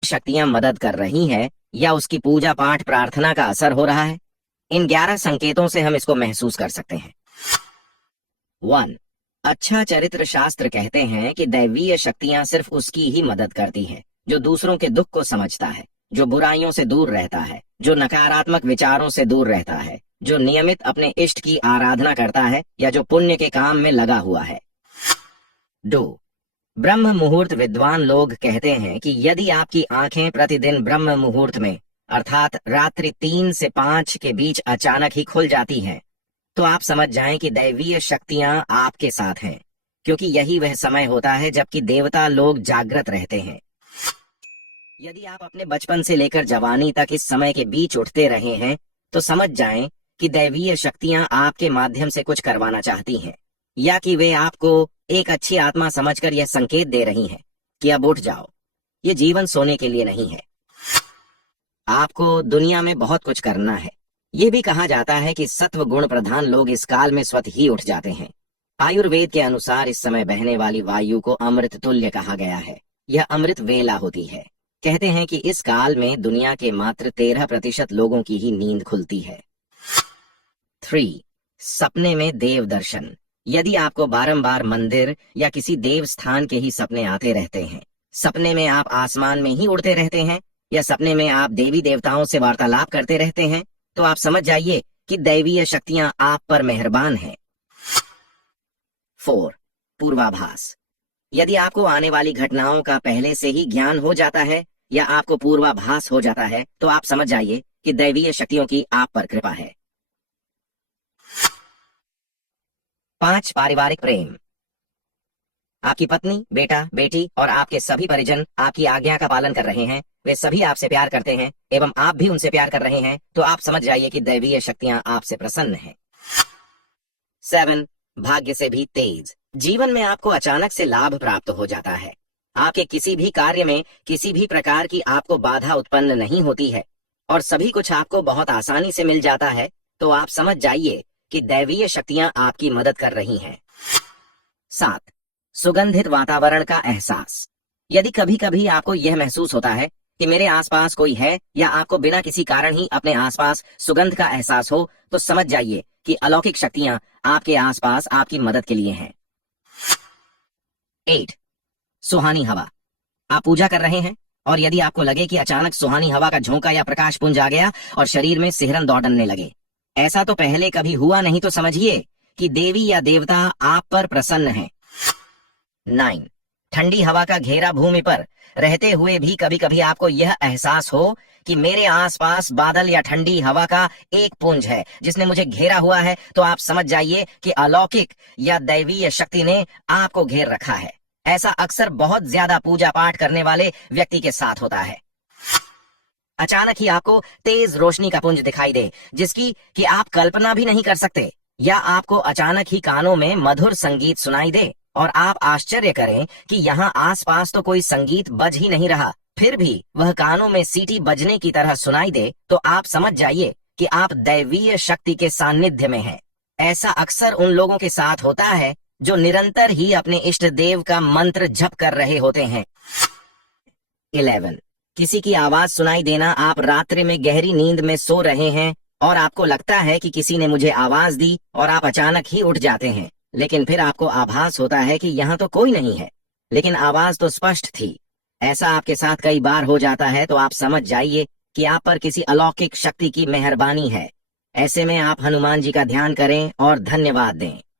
शक्तियां मदद कर रही हैं या उसकी पूजा पाठ प्रार्थना का असर हो रहा है? इन 11 संकेतों से हम इसको महसूस कर सकते हैं। 1. अच्छा चरित्र शास्त्र कहते हैं कि दैवीय शक्तियां सिर्फ उसकी ही मदद करती हैं जो दूसरों के दुख को समझता है, जो बुराइयों से दूर रहता है, जो नकारात्मक विचारों से दूर रहता है, जो नियमित अपने इष्ट की आराधना करता है या जो पुण्य के काम में लगा हुआ है। 2. ब्रह्म मुहूर्त विद्वान लोग कहते हैं कि यदि आपकी आंखें प्रतिदिन ब्रह्म मुहूर्त में अर्थात रात्रि 3 से 5 के बीच अचानक ही खुल जाती हैं, तो आप समझ जाएं कि दैवीय शक्तियां आपके साथ हैं, क्योंकि यही वह समय होता है जबकि देवता लोग जागृत रहते हैं। यदि आप अपने बचपन से लेकर जवानी तक इस समय के बीच उठते रहे हैं, तो समझ जाएं कि दैवीय शक्तियां आपके माध्यम से कुछ करवाना चाहती हैं, या कि वे आपको एक अच्छी आत्मा समझकर यह संकेत दे रही हैं कि अब उठ जाओ, ये जीवन सोने के लिए नहीं है। आपको दुनिया में बहुत कुछ करना है। ये भी कहा जाता है कि सत्व गुण प्रधान लोग इस काल में स्वतः ही उठ जाते हैं। आयुर्वेद के अनुसार इस समय बहने वाली वायु को अमृत तुल्य कहा गया है। यह अमृत वेला होती है। कहते हैं कि इस काल में दुनिया के मात्र 13% लोगों की ही नींद खुलती है। 3. सपने में देव दर्शन। यदि आपको बारंबार मंदिर या किसी देव स्थान के ही सपने आते रहते हैं, सपने में आप आसमान में ही उड़ते रहते हैं, या सपने में आप देवी देवताओं से वार्तालाप करते रहते हैं, तो आप समझ जाइए कि दैवीय शक्तियां आप पर मेहरबान हैं। 4. पूर्वाभास। यदि आपको आने वाली घटनाओं का पहले से ही ज्ञान हो जाता है या आपको पूर्वाभास हो जाता है, तो आप समझ जाइए कि दैवीय शक्तियों की आप पर कृपा है। 5. पारिवारिक प्रेम। आपकी पत्नी, बेटा, बेटी और आपके सभी परिजन आपकी आज्ञा का पालन कर रहे हैं, वे सभी आपसे प्यार करते हैं एवं आप भी उनसे प्यार कर रहे हैं, तो आप समझ जाइए कि दैवीय शक्तियां आपसे प्रसन्न हैं। 7. भाग्य से भी तेज। जीवन में आपको अचानक से लाभ प्राप्त हो जाता है। आपके किसी भी कार्य में किसी भी प्रकार की आपको बाधा उत्पन्न नहीं होती है और सभी कुछ आपको बहुत आसानी से मिल जाता है, तो आप समझ जाइए कि दैवीय शक्तियां आपकी मदद कर रही हैं। 7. सुगंधित वातावरण का एहसास। यदि कभी कभी आपको यह महसूस होता है कि मेरे आसपास कोई है या आपको बिना किसी कारण ही अपने आसपास सुगंध का एहसास हो, तो समझ जाइए कि अलौकिक शक्तियां आपके आसपास आपकी मदद के लिए हैं। 8. सुहानी हवा। आप पूजा कर रहे हैं और यदि आपको लगे कि अचानक सुहानी हवा का झोंका या प्रकाश पुंज आ गया और शरीर में सिहरन दौड़ने लगे, ऐसा तो पहले कभी हुआ नहीं, तो समझिए कि देवी या देवता आप पर प्रसन्न हैं। 9. ठंडी हवा का घेरा भूमि पर रहते हुए भी कभी कभी आपको यह एहसास हो कि मेरे आसपास बादल या ठंडी हवा का एक पुंज है जिसने मुझे घेरा हुआ है, तो आप समझ जाइए कि अलौकिक या दैवीय शक्ति ने आपको घेर रखा है। ऐसा अक्सर बहुत ज्यादा पूजा पाठ करने वाले व्यक्ति के साथ होता है। अचानक ही आपको तेज रोशनी का पुंज दिखाई दे जिसकी कि आप कल्पना भी नहीं कर सकते, या आपको अचानक ही कानों में मधुर संगीत सुनाई दे और आप आश्चर्य करें कि यहाँ आसपास तो कोई संगीत बज ही नहीं रहा, फिर भी वह कानों में सीटी बजने की तरह सुनाई दे, तो आप समझ जाइए कि आप दैवीय शक्ति के सानिध्य में हैं। ऐसा अक्सर उन लोगों के साथ होता है जो निरंतर ही अपने इष्ट देव का मंत्र जप कर रहे होते हैं। 11. किसी की आवाज सुनाई देना। आप रात्रि में गहरी नींद में सो रहे हैं और आपको लगता है कि किसी ने मुझे आवाज दी और आप अचानक ही उठ जाते हैं, लेकिन फिर आपको आभास होता है कि यहाँ तो कोई नहीं है, लेकिन आवाज तो स्पष्ट थी। ऐसा आपके साथ कई बार हो जाता है, तो आप समझ जाइए कि आप पर किसी अलौकिक शक्ति की मेहरबानी है। ऐसे में आप हनुमान जी का ध्यान करें और धन्यवाद दें।